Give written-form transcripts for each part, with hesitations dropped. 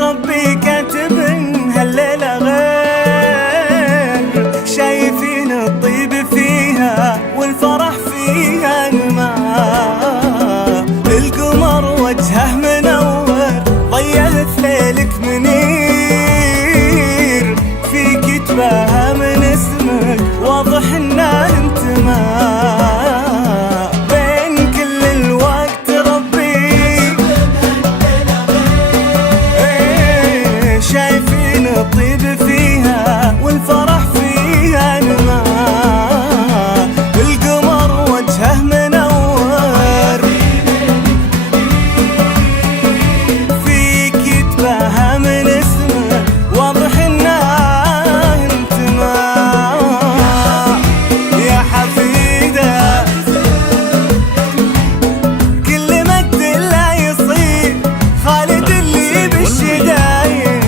ربي كاتب هالليلة غير، شايفين الطيب فيها والفرح فيها نما. القمر وجهه منور ضيعت ليلك منير، فيك تباهى من اسمك واضح انه انتمى. الطيب فيها والفرح فيها نما. القمر وجهه منور فيك يتباهى من اسمه واضح انه انتمى. يا حفيده كل مجد لا يصير خالد اللي بالشدايد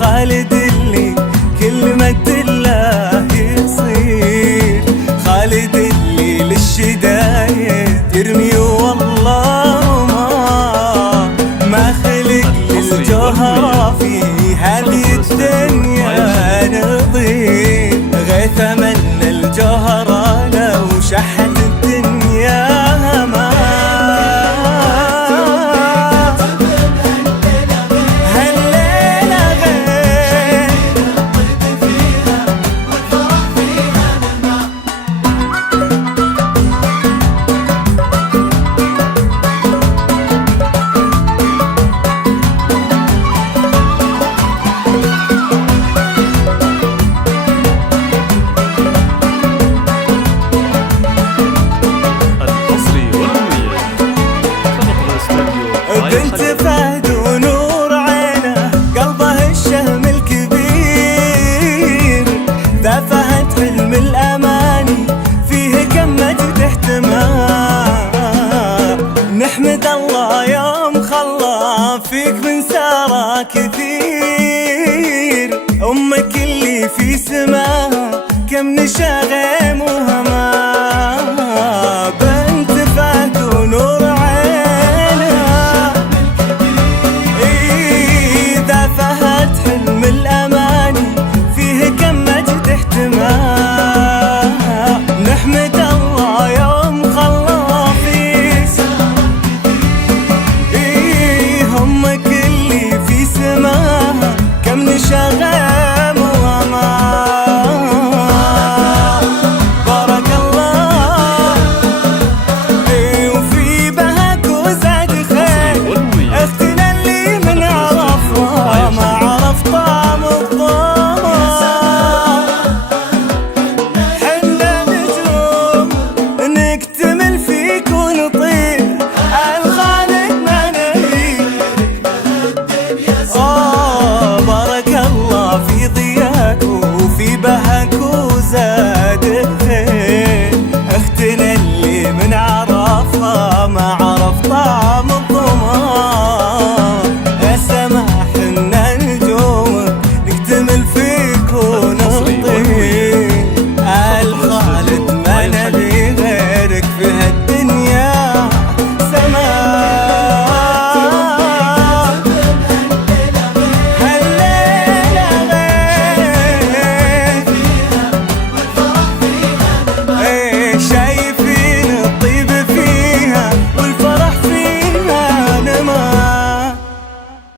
خالد اللي كل مجد الله يصير. خالد اللي للشدايد يرمي والله ما خلق للجوهرة في هذه الدنيا نظير. غيث من الجوهرة لو شحت الدنيا ما. بنت فهد ونور عينه قلبه الشهم الكبير. ذا فهد حلم الأماني فيه كم مجد احتمال. نحمد الله يوم خلى فيك من سارة كثير. أمك اللي في سماها كم نشا غيم وهما. بنت فهد ونور حلم الأماني فيه كم مجد احتمال.